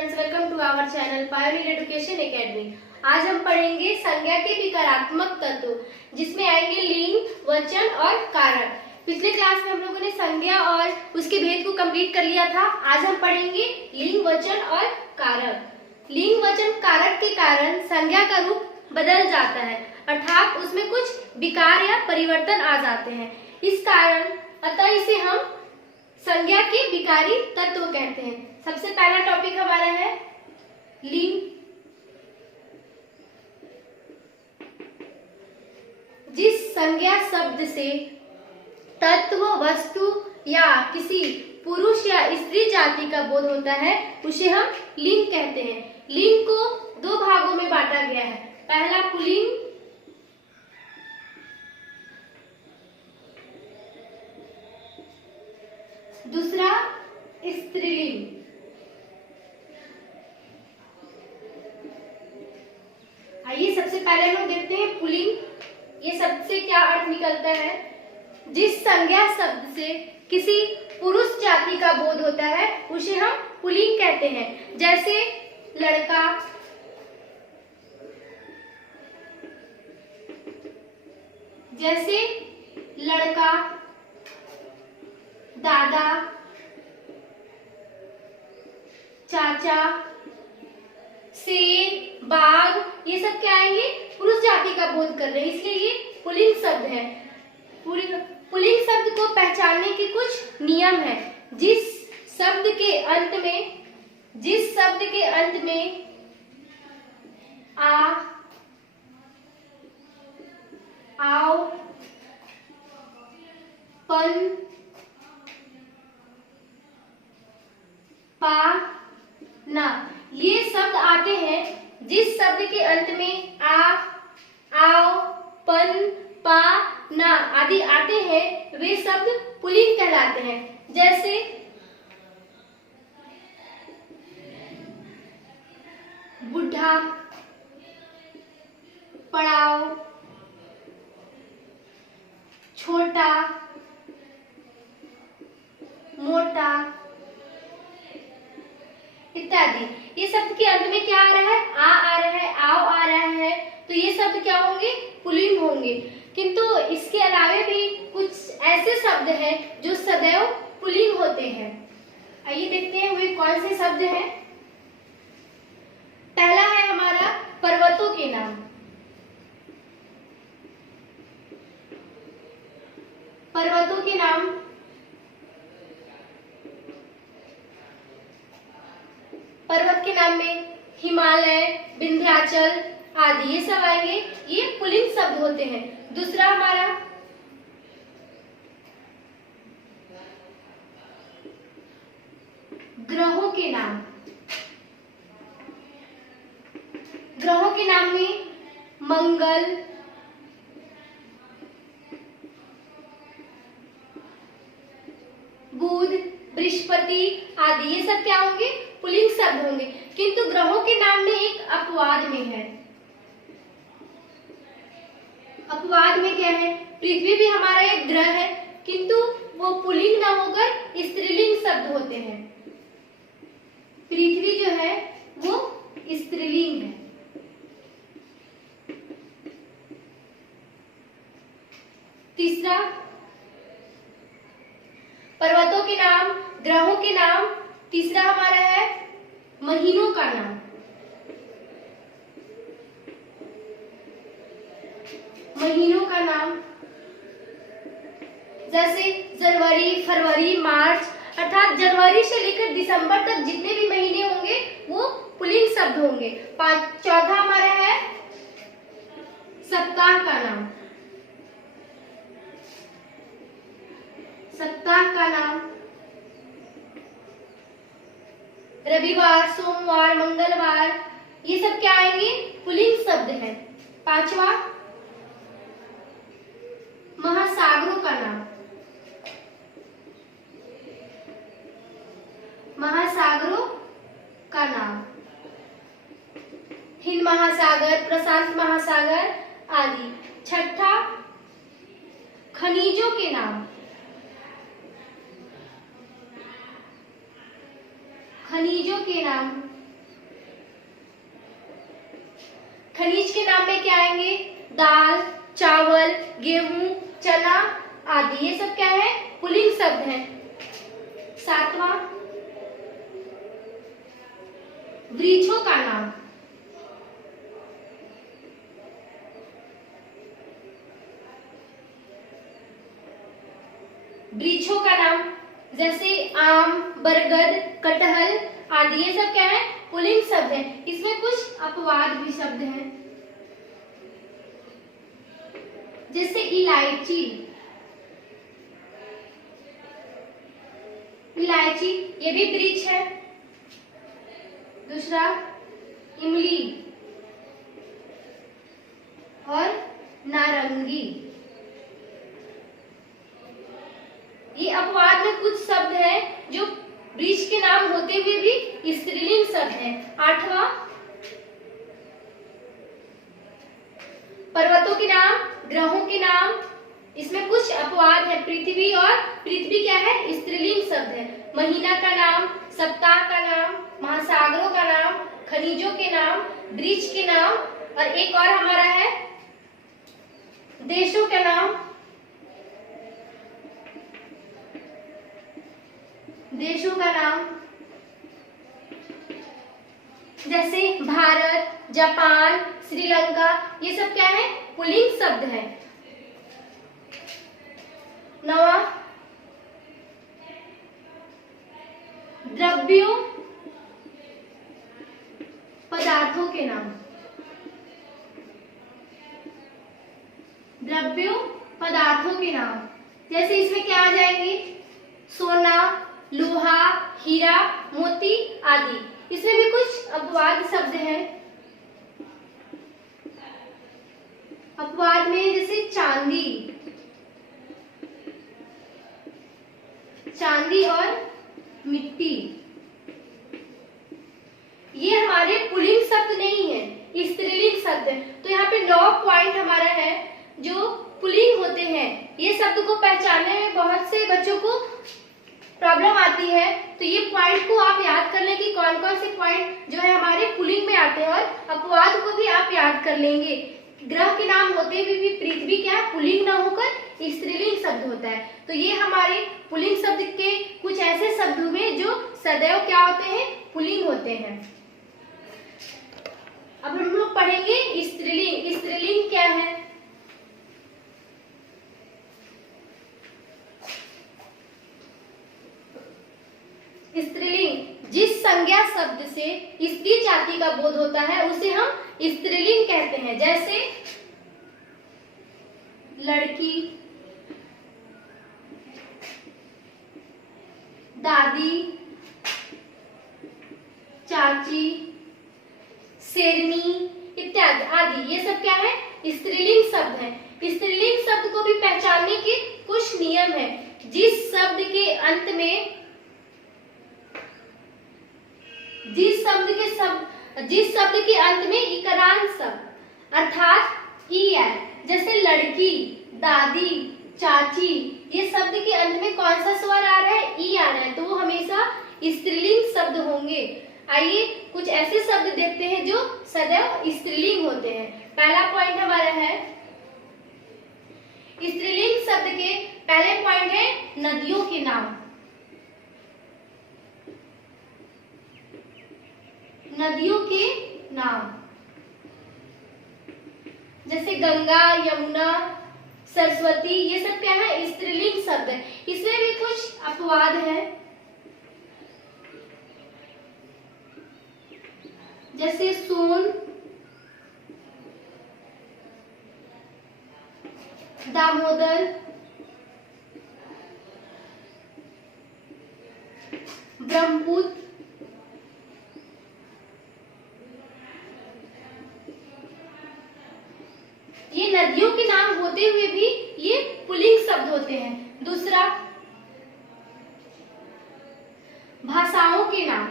Students, welcome to our channel pioneer education academy. आज हम पढ़ेंगे संज्ञा के विकारात्मक तत्व, जिसमें आएंगे लिंग, वचन और कारक। पिछले क्लास में हम लोगों ने संज्ञा और उसके भेद को कंप्लीट कर लिया था। आज हम पढ़ेंगे लिंग, वचन और कारक। लिंग, वचन, कारक के कारण संज्ञा का रूप बदल जाता है, अर्थात उसमें कुछ विकार या परिवर्तन आ जाते हैं। इस कारण अतः इसे हम संज्ञा के विकारी तत्व कहते हैं। सबसे पहला टॉपिक हमारा है लिंग। जिस संज्ञा शब्द से तत्व, वस्तु या किसी पुरुष या स्त्री जाति का बोध होता है उसे हम लिंग कहते हैं। लिंग को दो भागों में बांटा गया है। पहला पुल्लिंग, दूसरा स्त्रीलिंग। आइए सबसे पहले हम देखते हैं पुल्लिंग। ये शब्द से क्या अर्थ निकलता है? जिस संज्ञा शब्द से किसी पुरुष जाति का बोध होता है उसे हम पुल्लिंग कहते हैं। जैसे लड़का, दादा, चाचा, शेर, बाघ, ये सब क्या आएंगे? पुरुष जाति का बोध कर रहे हैं, इसलिए ये पुल्लिंग शब्द है। पुल्लिंग शब्द को पहचानने के कुछ नियम है। जिस शब्द के अंत में आ, आओ, पन, पा, ना, ये शब्द आते हैं। जिस शब्द के अंत में आ, आओ, पन, पा, ना आदि आते हैं वे शब्द पुल्लिंग कहलाते हैं। जैसे बुढ़ा, पड़ाव, छोटा, मोटा इत्यादि। ये शब्द के अंत में क्या आ रहा है? आ रहा है, आओ आ रहा है, तो ये शब्द क्या होंगे? पुल्लिंग होंगे। किंतु इसके अलावे भी कुछ ऐसे शब्द हैं जो सदैव पुल्लिंग होते हैं। आइए देखते हैं वे कौन से शब्द हैं। पहला है हमारा पर्वतों के नाम। पर्वतों के नाम पर्वत के नाम में हिमालय, विंध्याचल आदि ये सब आएंगे, ये पुल्लिंग शब्द होते हैं। दूसरा हमारा ग्रहों के नाम। ग्रहों के नाम में मंगल, बुध, बृहस्पति आदि ये सब क्या होंगे? पुल्लिंग शब्द होंगे। किंतु ग्रहों के नाम में एक अपवाद में है। अपवाद में क्या है? पृथ्वी भी हमारा एक ग्रह है, किंतु वो पुल्लिंग न होकर स्त्रीलिंग शब्द होते हैं। पृथ्वी जो है वो स्त्रीलिंग है। तीसरा पर्वतों के नाम, ग्रहों के नाम। तीसरा हमारा है महीनों का नाम। महीनों का नाम जैसे जनवरी, फरवरी, मार्च, अर्थात जनवरी से लेकर दिसंबर तक जितने भी महीने होंगे वो पुल्लिंग शब्द होंगे। चौथा हमारा है सप्ताह का नाम। सप्ताह का नाम रविवार, सोमवार, मंगलवार, ये सब क्या आएंगे? पुल्लिंग शब्द हैं। पांचवा महासागरों का नाम। महासागरों का नाम हिंद महासागर, प्रशांत महासागर आदि। छठा खनिजों के नाम। खनिजों के नाम खनिज के नाम में क्या आएंगे? दाल, चावल, गेहूं, चना आदि। ये सब क्या है? पुल्लिंग शब्द है। 7वां, वृक्षों का नाम। वृक्षों का नाम जैसे आम, बरगद, कटहल आदि। ये सब क्या है? पुल्लिंग शब्द है। इसमें कुछ अपवाद भी शब्द हैं, जैसे इलायची। इलायची ये भी वृक्ष है। दूसरा इमली और नारंगी। ये अपवाद में कुछ शब्द हैं जो वृक्ष के नाम होते हुए भी स्त्रीलिंग शब्द है। 8वां, पर्वतों के नाम, ग्रहों के नाम। इसमें कुछ अपवाद है। पृथ्वी, और पृथ्वी क्या है? स्त्रीलिंग शब्द है। महीना का नाम, सप्ताह का नाम, महासागरों का नाम, खनिजों के नाम, वृक्ष के नाम, और एक और हमारा है देशों के नाम। देशों का नाम जैसे भारत, जापान, श्रीलंका। ये सब क्या है? पुल्लिंग शब्द है। 9वां, द्रव्यों, पदार्थों के नाम। द्रव्यों, पदार्थों के नाम जैसे इसमें क्या आ जाएंगे? सोना, लोहा, हीरा, मोती आदि। इसमें भी कुछ अपवाद शब्द हैं। अपवाद में जैसे चांदी, चांदी और मिट्टी। ये हमारे पुल्लिंग शब्द नहीं है, स्त्रीलिंग शब्द है। तो यहाँ पे 9 पॉइंट हमारा है जो पुल्लिंग होते हैं। ये शब्द को पहचानने में बहुत से बच्चों को प्रॉब्लम आती है, तो ये पॉइंट को आप याद कर लें कि कौन कौन से पॉइंट जो है हमारे पुल्लिंग में आते हैं, और अपवाद को भी आप याद कर लेंगे। ग्रह के नाम होते हुए भी पृथ्वी क्या है? पुल्लिंग ना होकर स्त्रीलिंग शब्द होता है। तो ये हमारे पुल्लिंग शब्द के कुछ ऐसे शब्द हुए जो सदैव क्या होते हैं? पुल्लिंग होते हैं। अब हम लोग पढ़ेंगे स्त्रीलिंग। स्त्रीलिंग क्या है? स्त्रीलिंग जिस संज्ञा शब्द से स्त्री जाति का बोध होता है उसे हम स्त्रीलिंग कहते हैं। जैसे लड़की, दादी, चाची, शेरनी इत्यादि आदि। ये सब क्या है? स्त्रीलिंग शब्द है। स्त्रीलिंग शब्द को भी पहचानने के कुछ नियम है। जिस शब्द के अंत में इकारांत शब्द अर्थात ई है, जैसे लड़की, दादी, चाची, ये शब्द के अंत में कौन सा स्वर आ रहा है? ई आ रहा है, तो वो हमेशा स्त्रीलिंग शब्द होंगे। आइए कुछ ऐसे शब्द देखते हैं जो सदैव स्त्रीलिंग होते हैं। पहला पॉइंट हमारा है स्त्रीलिंग शब्द के पहले पॉइंट है नदियों के नाम। नदियों के नाम जैसे गंगा, यमुना, सरस्वती। ये सब क्या है? स्त्रीलिंग शब्द है। इसमें भी कुछ अपवाद है, जैसे सोन, दामोदर, ब्रह्मपुत्र, ये नदियों के नाम होते हुए भी ये पुल्लिंग शब्द होते हैं। दूसरा भाषाओं के नाम।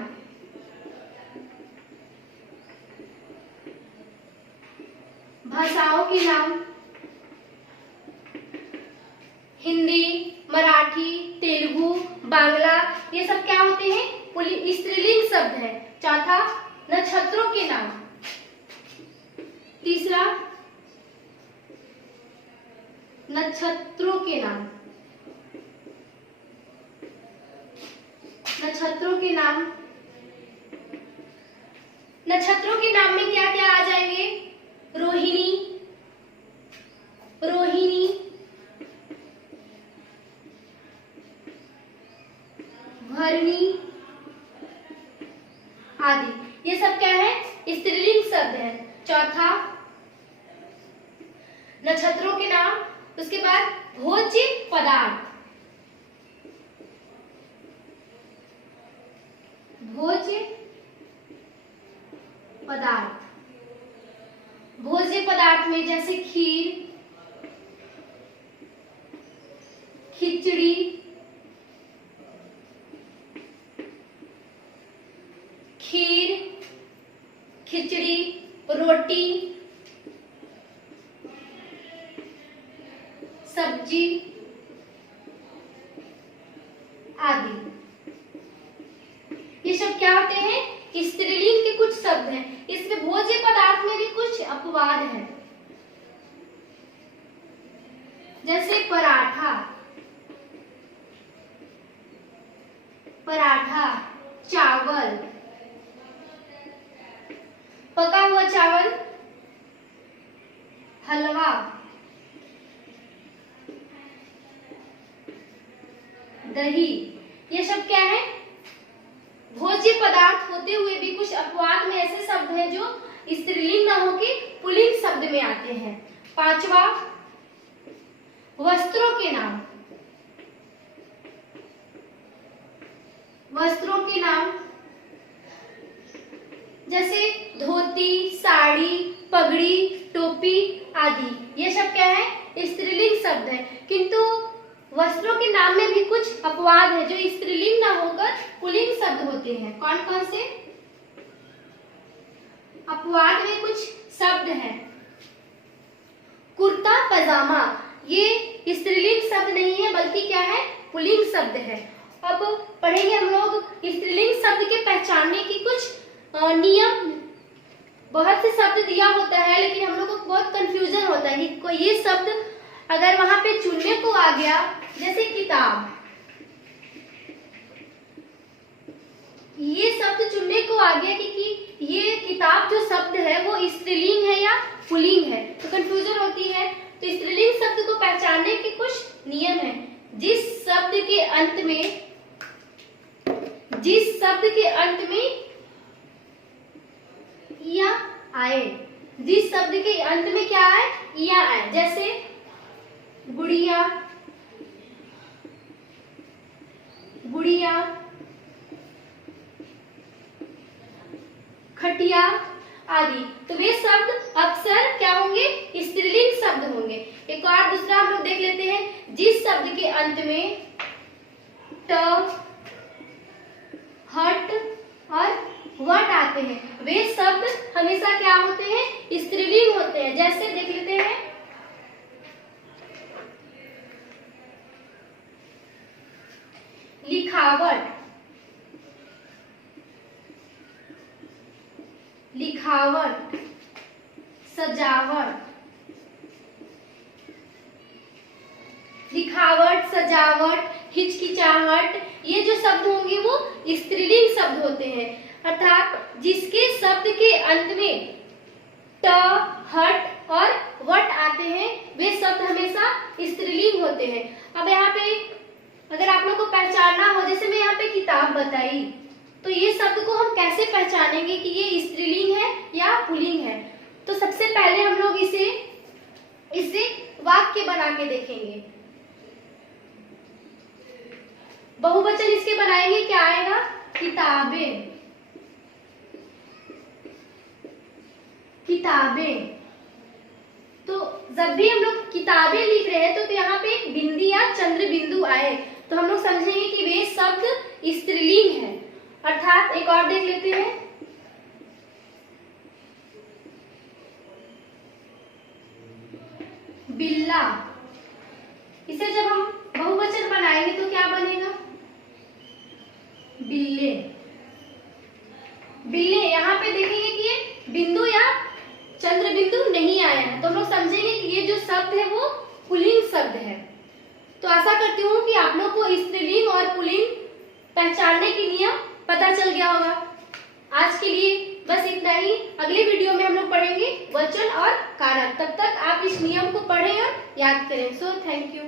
भाषाओं के नाम हिंदी, मराठी, तेलुगु, बांग्ला। ये सब क्या होते हैं? स्त्रीलिंग शब्द है। चौथा नक्षत्रों के नाम। तीसरा, नक्षत्रों के नाम। नक्षत्रों के नाम, नक्षत्रों के नाम में क्या क्या आ जाएंगे? रोहिणी, रोहिणी, भरणी आदि। ये सब क्या है? स्त्रीलिंग शब्द है। चौथा, नक्षत्रों के नाम, उसके बाद भोज्य पदार्थ, भोज्य पदार्थ। भोज्य पदार्थ में जैसे खीर, खिचड़ी, खीर, खिचड़ी, रोटी, सब्जी आदि। ये सब क्या होते हैं? स्त्रीलिंग के कुछ शब्द हैं। इसमें भोज्य पदार्थ में भी कुछ अपवाद हैं, जैसे पराठा, पराठा, चावल, पका हुआ चावल, हलवा, दही। ये सब क्या है? भोज्य पदार्थ होते हुए भी कुछ अपवाद में ऐसे शब्द हैं जो स्त्रीलिंग न होके पुल्लिंग शब्द में आते हैं। पांचवा, वस्त्रों के नाम। वस्त्रों के नाम जैसे धोती, साड़ी, पगड़ी, टोपी आदि। ये सब क्या है? स्त्रीलिंग शब्द है। किंतु वस्त्रों के नाम में भी कुछ अपवाद है जो स्त्रीलिंग ना होकर पुल्लिंग शब्द होते हैं। कौन कौन से अपवाद में कुछ शब्द हैं? कुर्ता पजामा, ये स्त्रीलिंग शब्द नहीं है बल्कि क्या है? पुल्लिंग शब्द है। अब पढ़ेंगे हम लोग स्त्रीलिंग शब्द के पहचानने की कुछ नियम। बहुत से शब्द दिया होता है लेकिन हम लोग को बहुत कंफ्यूजन होता है कि कोई ये शब्द अगर वहां पे चुनने को आ गया, जैसे किताब, ये शब्द चुनने को आ गया कि ये किताब जो शब्द है वो स्त्रीलिंग है या पुल्लिंग है, तो कंफ्यूजन होती है। तो स्त्रीलिंग शब्द को पहचानने के कुछ नियम है। जिस शब्द के अंत में या आए, जिस शब्द के अंत में क्या आए? या आए। जैसे गुड़िया, गुड़िया, खटिया आदि। तो वे शब्द अक्सर क्या होंगे? स्त्रीलिंग शब्द होंगे। एक और दूसरा हम लोग देख लेते हैं। जिस शब्द के अंत में ट, हट और वट आते हैं वे शब्द हमेशा क्या होते हैं? स्त्रीलिंग होते हैं। जैसे देख लेते हैं, लिखावट, लिखावट, सजावट, लिखावट, सजावट, हिचकिचाहट, ये जो शब्द होंगे वो स्त्रीलिंग शब्द होते हैं। अर्थात जिसके शब्द के अंत में ट, हट और वट आते हैं वे शब्द हमेशा स्त्रीलिंग होते हैं। अब यहाँ पे अगर आप लोग को पहचानना हो, जैसे मैं यहाँ पे किताब बताई, तो ये शब्द को हम कैसे पहचानेंगे कि ये स्त्रीलिंग है या पुल्लिंग है? तो सबसे पहले हम लोग इसे वाक्य बना के देखेंगे। बहुवचन इसके बनाएंगे, क्या आएगा? किताबें, किताबें। तो जब भी हम लोग किताबें लिख रहे हैं तो यहाँ पे एक बिंदी या चंद्र बिंदु आए तो हम लोग समझेंगे कि वे शब्द स्त्रीलिंग है। अर्थात एक और देख लेते हैं, बिल्ला। इसे जब हम बहुवचन बनाएंगे तो क्या बनेगा? बिल्ले, बिल्ले। यहाँ पे देखेंगे कि ये बिंदु या चंद्र बिंदु नहीं आया है, तो हम लोग समझेंगे कि ये जो शब्द है वो पुल्लिंग शब्द है। तो आशा करती हूँ कि आप लोग को स्त्रीलिंग और पुल्लिंग पहचानने के नियम पता चल गया होगा। आज के लिए बस इतना ही। अगले वीडियो में हम लोग पढ़ेंगे वचन और कारक। तब तक आप इस नियम को पढ़ें और याद करें। So thank you.